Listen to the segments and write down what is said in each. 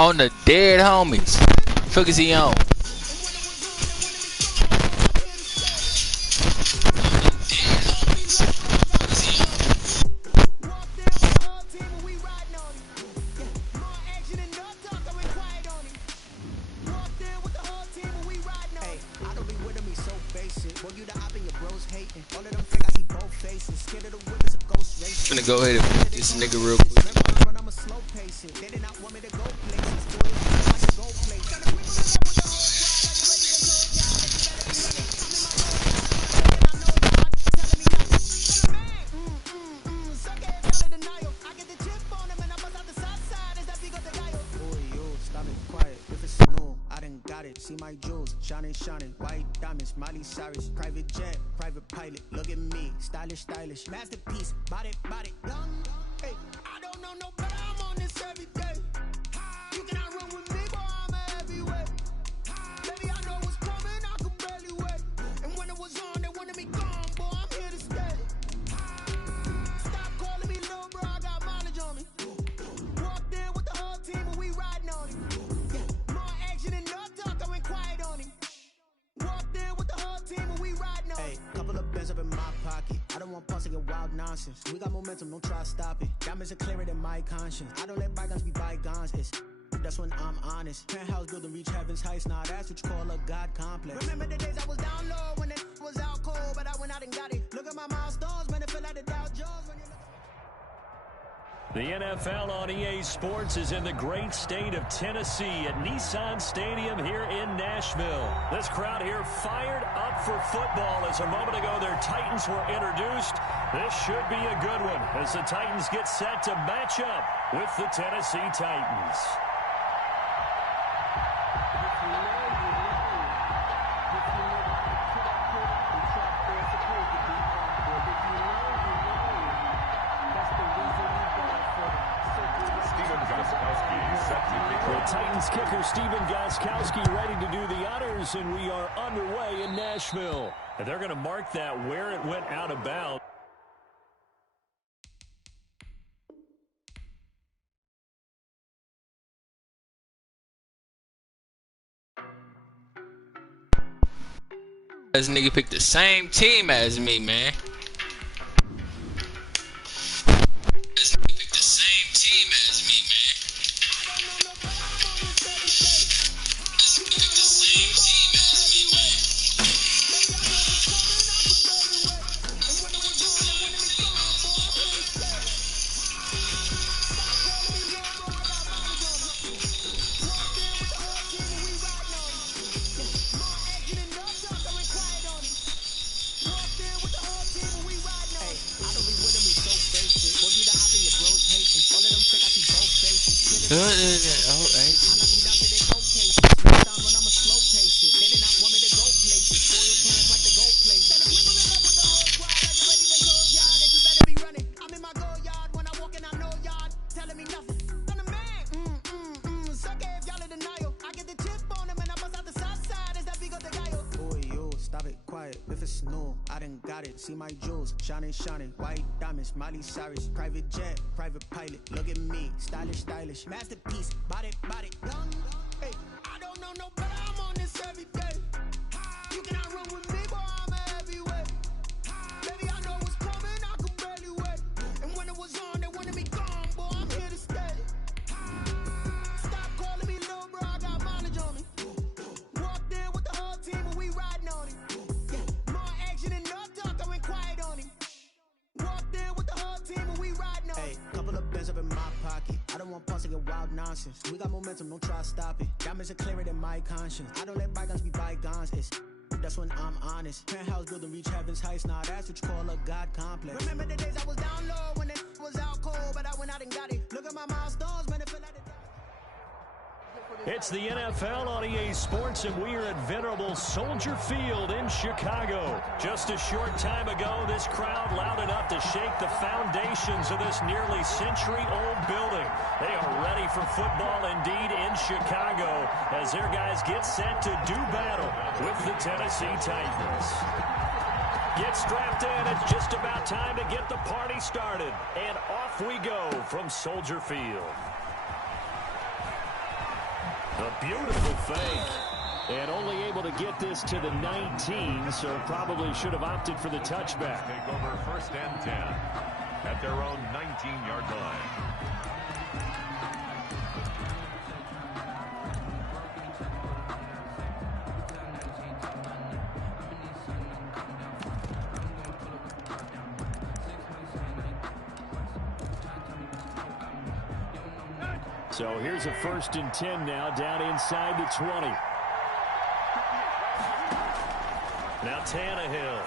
On the dead homies. Fuck is he on? I'm gonna go ahead and put this nigga real quick. See my jewels, shining, white diamonds, Miley Cyrus, private jet, private pilot, look at me, stylish, masterpiece, body, young, hey, I don't know no better, I'm on this every day, you cannot run with me, boy, I'm a heavyweight, baby, I know what's coming, I could barely wait, and when it was on, they wanted me gone, boy, I'm here to stay, stop calling me little bro, I got mileage on me, walked in with the whole team and we riding on it. Up in my pocket. I don't want pulse to get wild nonsense. We got momentum, don't try to stop it. Diamonds are clearer than my conscience. I don't let bygones be bygones. That's when I'm honest. Penthouse building, reach heaven's heights. Now that's what you call a God complex. Remember the days I was down low when it was out cold, but I went out and got it. Look at my milestones, man, it feel like the Dow Jones when you look. The NFL on EA Sports is in the great state of Tennessee at Nissan Stadium here in Nashville. This crowd here fired up for football as a moment ago their Titans were introduced. This should be a good one as the Titans get set to match up with the Tennessee Titans. Titans kicker Stephen Gostkowski ready to do the honors, and we are underway in Nashville. And they're going to mark that where it went out of bounds. This nigga picked the same team as me, man. See my jewels, shining, white diamonds, Miley Cyrus, private jet, private pilot, look at me, stylish, masterpiece, body, young, hey, I don't know no better, I'm on this every day, you cannot run with me, boy, I'm a heavyweight, baby, I know what's coming, I could barely wait, and when it was on, they wanted me gone, boy, I'm here to stay, stop calling me little bro, I got mileage on me, walked in with the whole team and we riding on it. Couple of bands up in my pocket. I don't want pulse to get wild nonsense. We got momentum, don't try to stop it. Diamonds are clearer than my conscience. I don't let bygones be bygones. That's when I'm honest. Penthouse building, reach heaven's heights. Now that's what you call a God complex. Remember the days I was down low when it was out cold, but I went out and got it. Look at my milestones, man, it feel like the It's the NFL on EA Sports, and we are at venerable Soldier Field in Chicago. Just a short time ago, this crowd loud enough to shake the foundations of this nearly century-old building. They are ready for football indeed in Chicago as their guys get set to do battle with the Tennessee Titans. Get strapped in. It's just about time to get the party started. And off we go from Soldier Field. A beautiful fake. And only able to get this to the 19, so probably should have opted for the touchback. Take over 1st and 10 at their own 19-yard line. So here's a 1st and 10 now, down inside the 20. Now Tannehill.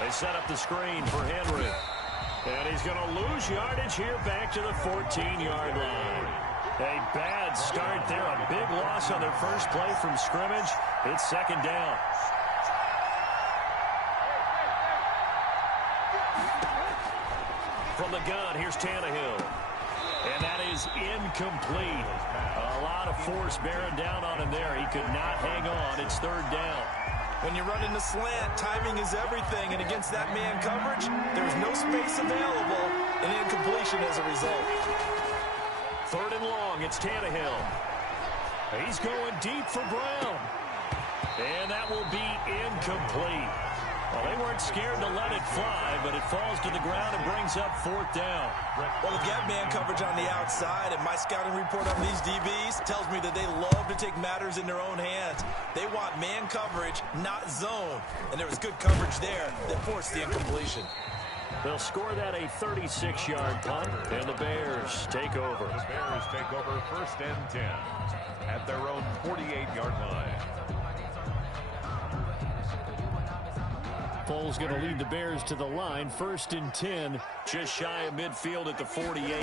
They set up the screen for Henry. And he's going to lose yardage here back to the 14-yard line. A bad start there. A big loss on their first play from scrimmage. It's 2nd down. From the gun, here's Tannehill. And that is incomplete. A lot of force bearing down on him there. He could not hang on. It's 3rd down. When you run in the slant, timing is everything. And against that man coverage, there's no space available. An incompletion as a result. 3rd and long. It's Tannehill. He's going deep for Brown. And that will be incomplete. Well, they weren't scared to let it fly, but it falls to the ground and brings up 4th down. Well, with got man coverage on the outside, and my scouting report on these DBs tells me that they love to take matters in their own hands. They want man coverage, not zone. And there was good coverage there that forced the incompletion. They'll score that a 36-yard punt, and the Bears take over. The Bears take over 1st and 10 at their own 48-yard line. Foles going to lead the Bears to the line. 1st and 10, just shy of midfield at the 48.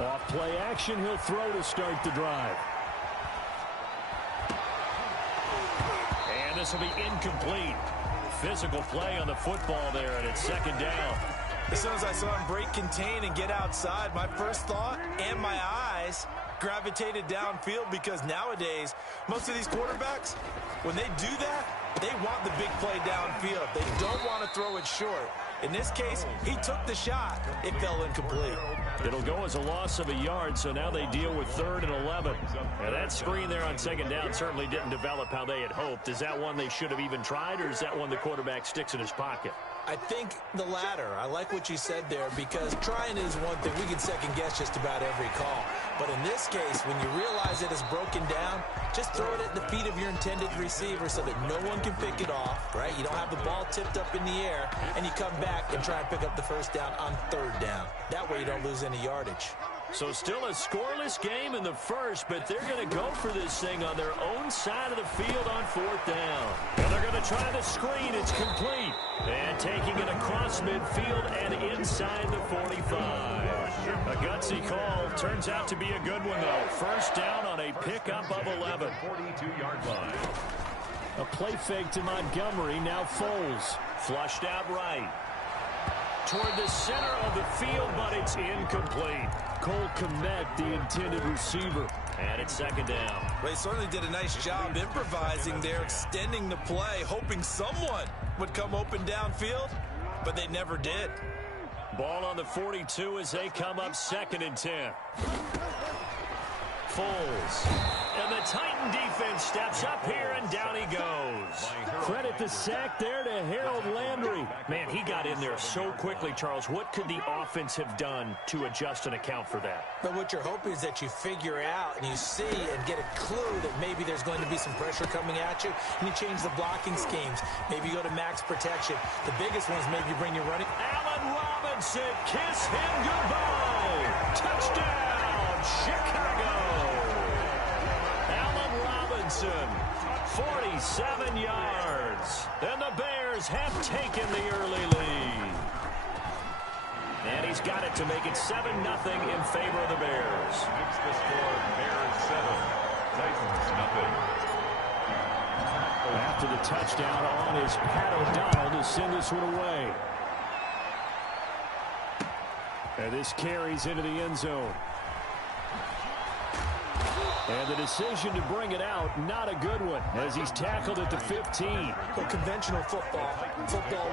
Off play action, he'll throw to start the drive. And this will be incomplete. Physical play on the football there, and it's 2nd down. As soon as I saw him break contain and get outside, my first thought and my eyes gravitated downfield, because nowadays, most of these quarterbacks, when they do that, they want the big play downfield. They don't want to throw it short. In this case, he took the shot. It fell incomplete. It'll go as a loss of a yard, so now they deal with 3rd and 11. And that screen there on 2nd down certainly didn't develop how they had hoped. Is that one they should have even tried, or is that one the quarterback sticks in his pocket? I think the latter. I like what you said there, because trying is one thing. We can second guess just about every call. But in this case, when you realize it is broken down, just throw it at the feet of your intended receiver so that no one can pick it off, right? You don't have the ball tipped up in the air, and you come back and try and pick up the 1st down on 3rd down. That way you don't lose any yardage. So still a scoreless game in the first, but they're going to go for this thing on their own side of the field on 4th down. And they're going to try the screen. It's complete. And taking it across midfield and inside the 45. A gutsy call. Turns out to be a good one, though. 1st down on a pickup of 11. 42-yard line. A play fake to Montgomery. Now Foles. Flushed out right. Toward the center of the field, but it's incomplete. Cole Kmet, the intended receiver. And it's 2nd down. They certainly did a nice job improvising there, extending the play, hoping someone would come open downfield, but they never did. Ball on the 42 as they come up 2nd and 10. Foles. And the Titan defense steps up here, and down he goes. Credit the sack there to Harold Landry. Man, he got in there so quickly, Charles. What could the offense have done to adjust and account for that? But what you're hoping is that you figure out and you see and get a clue that maybe there's going to be some pressure coming at you, and you change the blocking schemes. Maybe you go to max protection. The biggest ones maybe you bring your running. Allen Robinson, kiss him goodbye. Touchdown, Chicago. 47 yards. And the Bears have taken the early lead. And he's got it to make it 7-0 in favor of the Bears. Makes the score Bears 7, Titans nothing. After the touchdown on is Pat O'Donnell to send this one away. And this carries into the end zone. And the decision to bring it out, not a good one, as he's tackled at the 15. Well, conventional football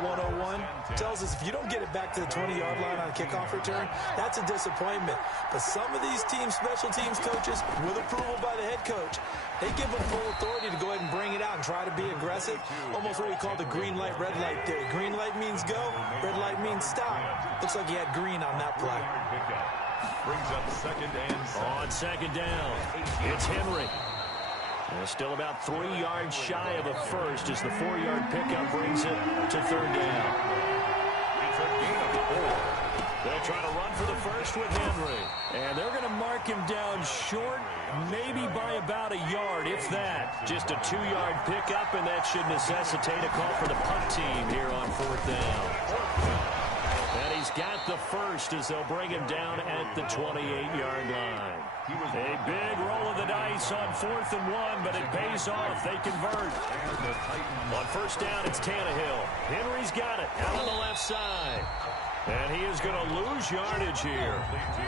101, tells us if you don't get it back to the 20-yard line on a kickoff return, that's a disappointment. But some of these special teams coaches, with approval by the head coach, they give them full authority to go ahead and bring it out and try to be aggressive. Almost what we call the green light, red light theory. Green light means go, red light means stop. Looks like he had green on that play. Brings up second and 7. On second down, it's Henry. And still about 3 yards shy of a first as the 4-yard pickup brings it to third down. It's a gain of 4. They'll try to run for the first with Henry. And they're going to mark him down short, maybe by about a yard, if that. Just a 2-yard pickup, and that should necessitate a call for the punt team here on fourth down. And he's got the first as they'll bring him down at the 28-yard line. A big roll of the dice on 4th and 1, but it pays off. They convert. On first down, it's Tannehill. Henry's got it out on the left side. And he is going to lose yardage here.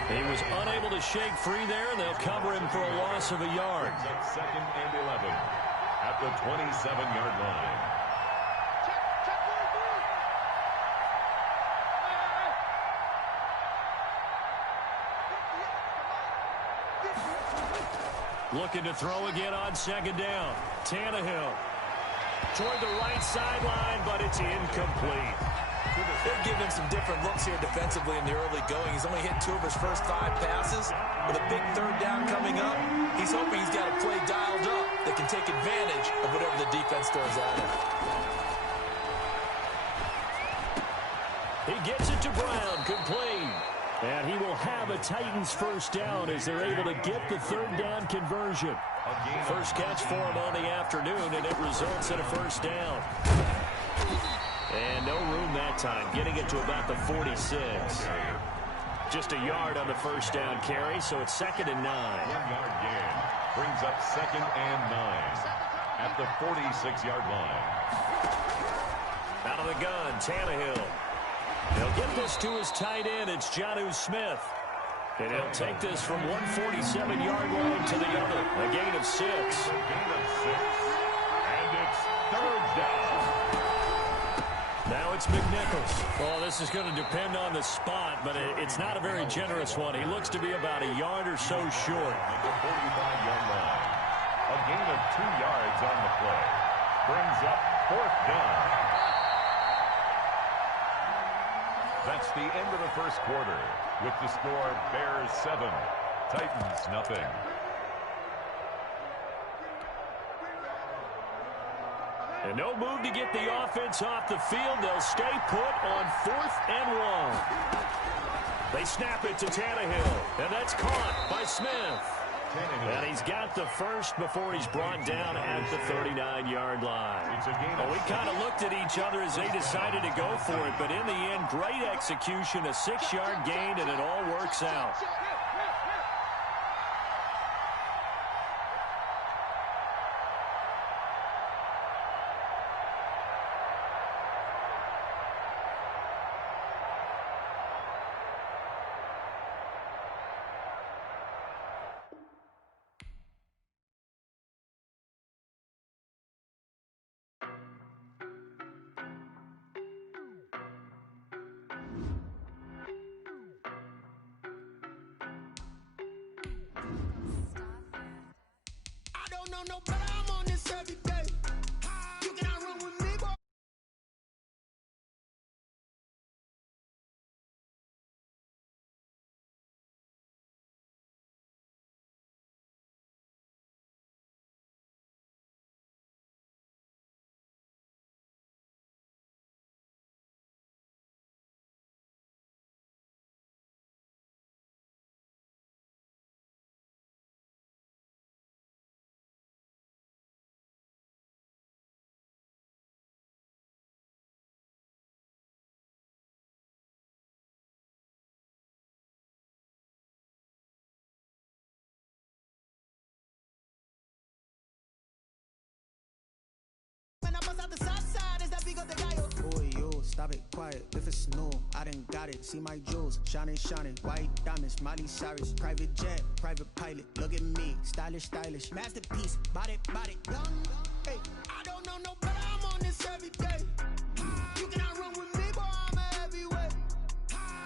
He was unable to shake free there, and they'll cover him for a loss of a yard. Second and 11 at the 27-yard line. Looking to throw again on second down. Tannehill toward the right sideline, but it's incomplete. They're giving him some different looks here defensively in the early going. He's only hit 2 of his first 5 passes. With a big third down coming up, he's hoping he's got a play dialed up that can take advantage of whatever the defense throws at him. He gets it to Brown, complete. And he will have a Titans first down as they're able to get the third down conversion. First catch for him on the afternoon, and it results in a first down. And no room that time, getting it to about the 46. Just a yard on the first down carry, so it's second and 9. 1-yard gain brings up second and 9 at the 46-yard line. Out of the gun, Tannehill. He'll get this to his tight end. It's Jonnu Smith. And he'll take this from 147-yard line to the other. A gain of 6. And it's third down. Now it's McNichols. Well, this is going to depend on the spot, but it's not a very generous one. He looks to be about a yard or so short. At the 45-yard line. A gain of 2 yards on the play. Brings up fourth down. That's the end of the first quarter. With the score, Bears 7, Titans nothing. And no move to get the offense off the field. They'll stay put on 4th and 1. They snap it to Tannehill, and that's caught by Smith. And he's got the first before he's brought down at the 39-yard line. Well, we kind of looked at each other as they decided to go for it, but in the end, great execution, a 6-yard gain, and it all works out. No, but I'm on this every day. stop it, quiet, if it's new, I done got it. See my jewels, shining, shining, white diamonds, Miley Cyrus, private jet, private pilot. Look at me, stylish, stylish, masterpiece, body, young. Hey, I don't know no better, I'm on this every day. You cannot run with me, boy, I'm a heavyweight.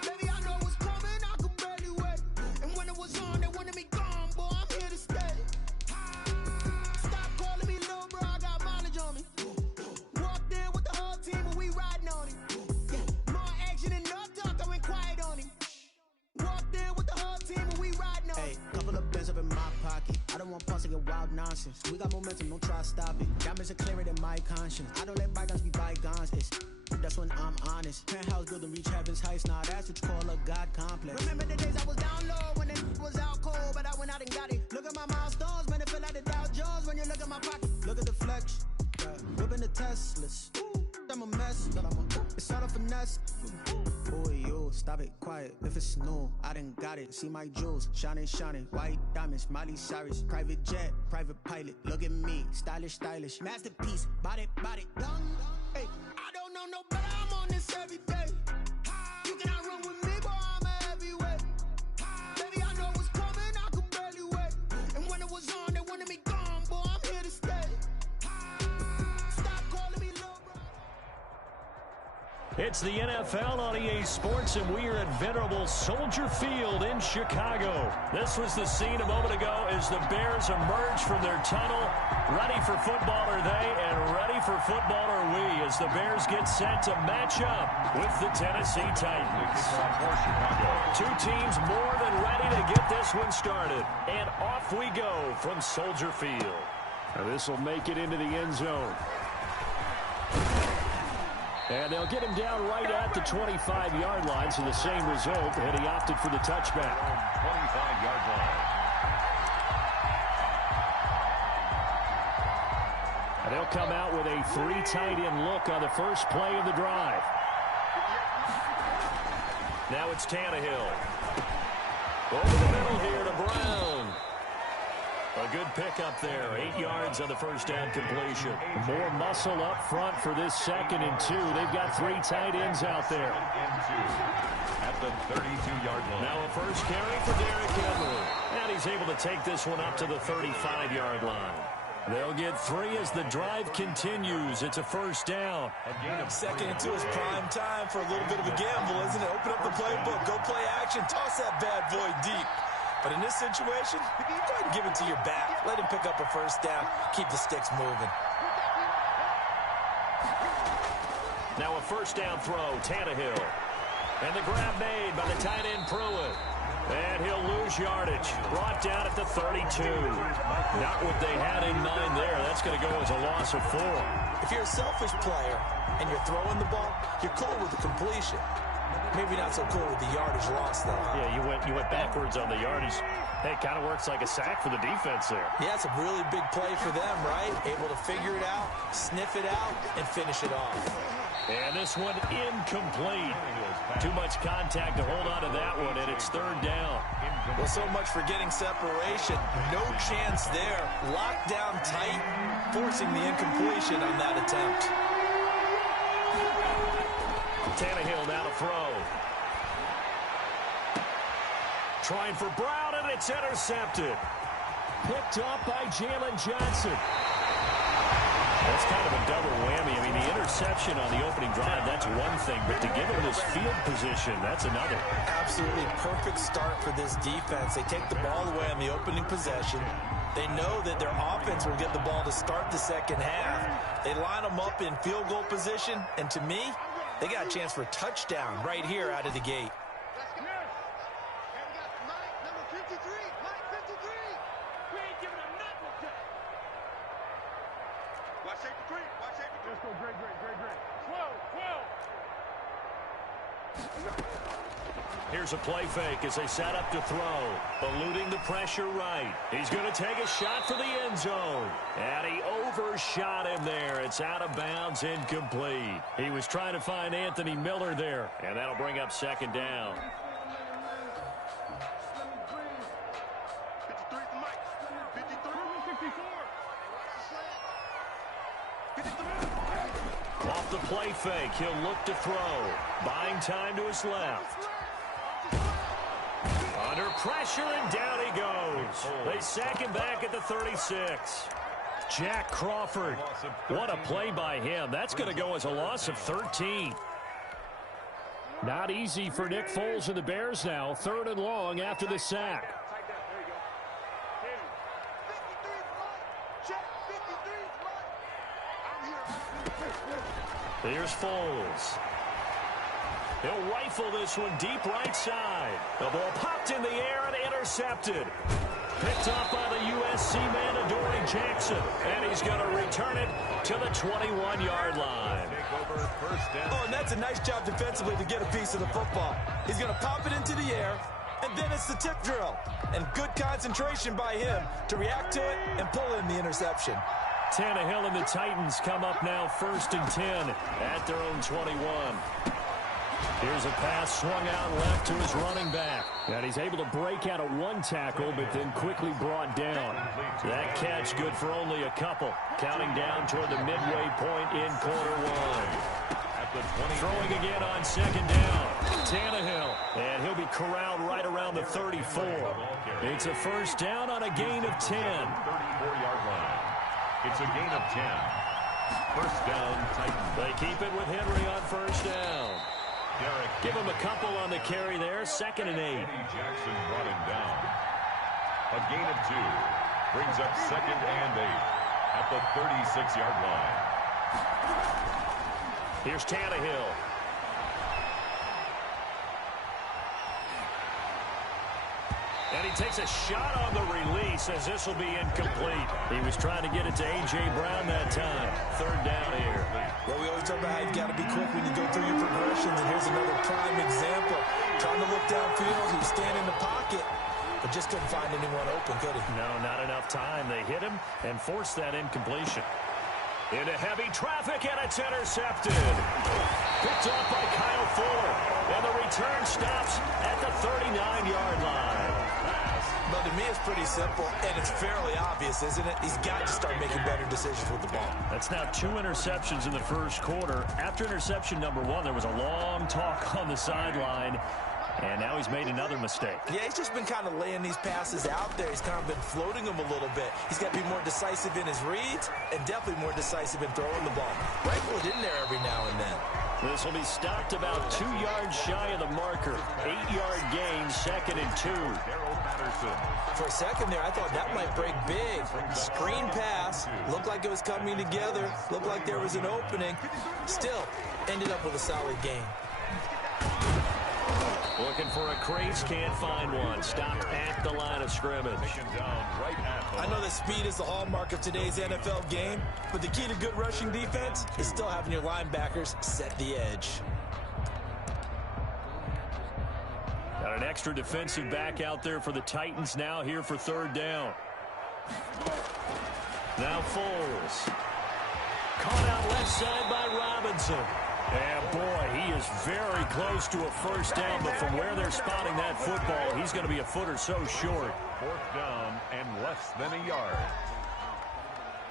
Baby, I know what's coming, I could barely wait. And when it was on, they wanted me gone, boy, I'm here to stay. Stop calling me little bro, I got mileage on me. Walked in with the whole team and we riding on it. Yeah, more action and no talk, I went quiet on him. Walked in with the whole team and we riding on it. Hey, couple of bands up in my pocket. I don't want pulse to get wild nonsense. We got momentum, don't try to stop it. Diamonds are clearer than my conscience. I don't let bygones be bygones. That's when I'm honest. Penthouse building, reach heaven's heights. Now that's what you call a God complex. Remember the days I was down low when it was out cold, but I went out and got it. Look at my milestones, man, it feel like the Dow Jones when you look at my pocket. Look at the flex, whipping the Teslas. I'm a mess, but it's all a finesse. Boy, you, stop it, quiet, if it's new, I done got it. See my jewels, shining, shining, white diamonds, Miley Cyrus, private jet, private pilot. Look at me, stylish, stylish, masterpiece, body, young. Hey, I don't know no better, I'm on this every day. You cannot run with me, boy, I'm a heavyweight. Baby, I know what's coming, I could barely wait. And when it was on, they wanted me gone, boy, I'm here to stay. Stop calling me little bro. It's the NFL on EA Sports, and we are at venerable Soldier Field in Chicago. This was the scene a moment ago as the Bears emerge from their tunnel. Ready for football are they, and ready for football are we, as the Bears get set to match up with the Tennessee Titans. Two teams more than ready to get this one started. And off we go from Soldier Field. Now this will make it into the end zone. And they'll get him down right at the 25-yard line, so the same result, and he opted for the touchback. 25-yard line. And they'll come out with a three tight end look on the first play of the drive. Now it's Tannehill. Over the middle here to Brown. A good pickup there. 8 yards on the first down completion. More muscle up front for this 2nd and 2. They've got three tight ends out there. At the 32-yard line. Now a first carry for Derrick Henry. And he's able to take this one up to the 35-yard line. They'll get 3 as the drive continues. It's a first down. 2nd and 2 is prime time for a little bit of a gamble, isn't it? Open up the playbook, go play action, toss that bad boy deep. But in this situation, go ahead and give it to your back. Let him pick up a first down. Keep the sticks moving. Now a first down throw, Tannehill. And the grab made by the tight end Pruitt. And he'll lose yardage. Brought down at the 32. Not what they had in mind there. That's going to go as a loss of 4. If you're a selfish player and you're throwing the ball, you're cool with the completion. Maybe not so cool with the yardage loss, though. Yeah, you went backwards on the yardage. Hey, it kind of works like a sack for the defense there. Yeah, it's a really big play for them, right? Able to figure it out, sniff it out, and finish it off. And this one incomplete. Too much contact to hold on to that one, and it's 3rd down. Well, so much for getting separation. No chance there. Locked down tight, forcing the incompletion on that attempt. Tannehill now to throw. Trying for Brown, and it's intercepted. Picked up by Jalen Johnson. That's kind of a double whammy. I mean, the interception on the opening drive, that's one thing, but to give him this field position, that's another. Absolutely perfect start for this defense. They take the ball away on the opening possession. They know that their offense will get the ball to start the second half. They line them up in field goal position, and to me, they got a chance for a touchdown right here out of the gate. Here's a play fake as they set up to throw. Eluding the pressure right. He's going to take a shot for the end zone. And he overshot him there. It's out of bounds, incomplete. He was trying to find Anthony Miller there. And that'll bring up 2nd down. Off the play fake, he'll look to throw. Buying time to his left. Under pressure, and down he goes. They sack him back at the 36. Jack Crawford. What a play by him. That's going to go as a loss of 13. Not easy for Nick Foles and the Bears now. 3rd and long after the sack. Here's Foles. He'll rifle this one deep right side. The ball popped in the air and intercepted. Picked up by the USC man, Adoree Jackson. And he's going to return it to the 21-yard line. Oh, and that's a nice job defensively to get a piece of the football. He's going to pop it into the air, and then it's the tip drill. And good concentration by him to react to it and pull in the interception. Tannehill and the Titans come up now 1st and 10 at their own 21. Here's a pass swung out left to his running back. And he's able to break out of one tackle, but then quickly brought down. That catch good for only a couple. Counting down toward the midway point in quarter one. Throwing again on 2nd down. Tannehill. And he'll be corralled right around the 34. It's a 1st down on a gain of 10. 34-yard line. It's a gain of 10. 1st down, Titans. They keep it with Henry on 1st down. Give him a couple on the carry there. 2nd and 8. Eddie Jackson brought him down. A gain of 2. Brings up 2nd and 8 at the 36-yard line. Here's Tannehill. And he takes a shot on the release as this will be incomplete. He was trying to get it to A.J. Brown that time. 3rd down here. Well, we always talk about how you've got to be quick when you go through your progressions, and here's another prime example. Trying to look downfield, he was standing in the pocket, but just couldn't find anyone open, could he? No, not enough time. They hit him and forced that incompletion. Into heavy traffic, and it's intercepted. Picked up by Kyle Fuller, and the return stops at the 39-yard line. But to me, it's pretty simple, and it's fairly obvious, isn't it? He's got to start making better decisions with the ball. That's now 2 interceptions in the 1st quarter. After interception number 1, there was a long talk on the sideline, and now he's made another mistake. Yeah, he's just been kind of laying these passes out there. He's kind of been floating them a little bit. He's got to be more decisive in his reads and definitely more decisive in throwing the ball. Rifle it in there every now and then. This will be stopped about 2 yards shy of the marker. 8-yard gain, 2nd and 2. For a second there, I thought that might break big. Screen pass. Looked like it was coming together. Looked like there was an opening. Still, ended up with a solid gain. Looking for a crease, can't find one. Stopped at the line of scrimmage. I know that speed is the hallmark of today's NFL game, but the key to good rushing defense is still having your linebackers set the edge. Got an extra defensive back out there for the Titans now here for 3rd down. Now Foles. Caught out left side by Robinson. And boy, he is very close to a 1st down, but from where they're spotting that football, he's going to be a foot or so short. 4th down and less than a yard.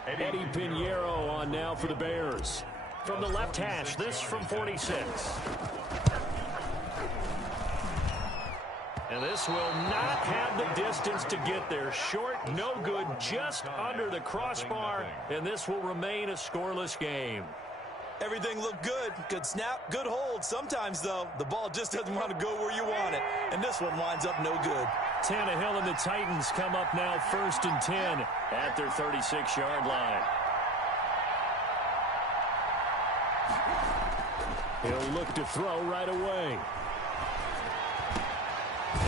Eddie Pinheiro on now for the Bears. From the left hash, this from 46. And this will not have the distance to get there. Short, no good, just under the crossbar, and this will remain a scoreless game. Everything looked good. Good snap, good hold. Sometimes, though, the ball just doesn't want to go where you want it. And this one winds up no good. Tannehill and the Titans come up now 1st and 10 at their 36-yard line. He'll look to throw right away.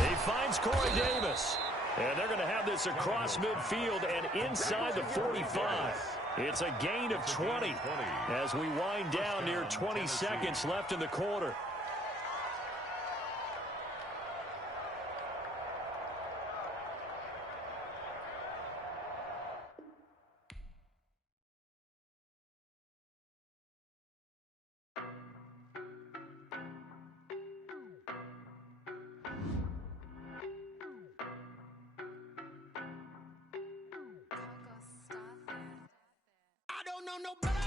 He finds Corey Davis. And they're going to have this across midfield and inside the 45. It's a gain of 20 as we wind down near 20 seconds left in the quarter. I don't know nobody.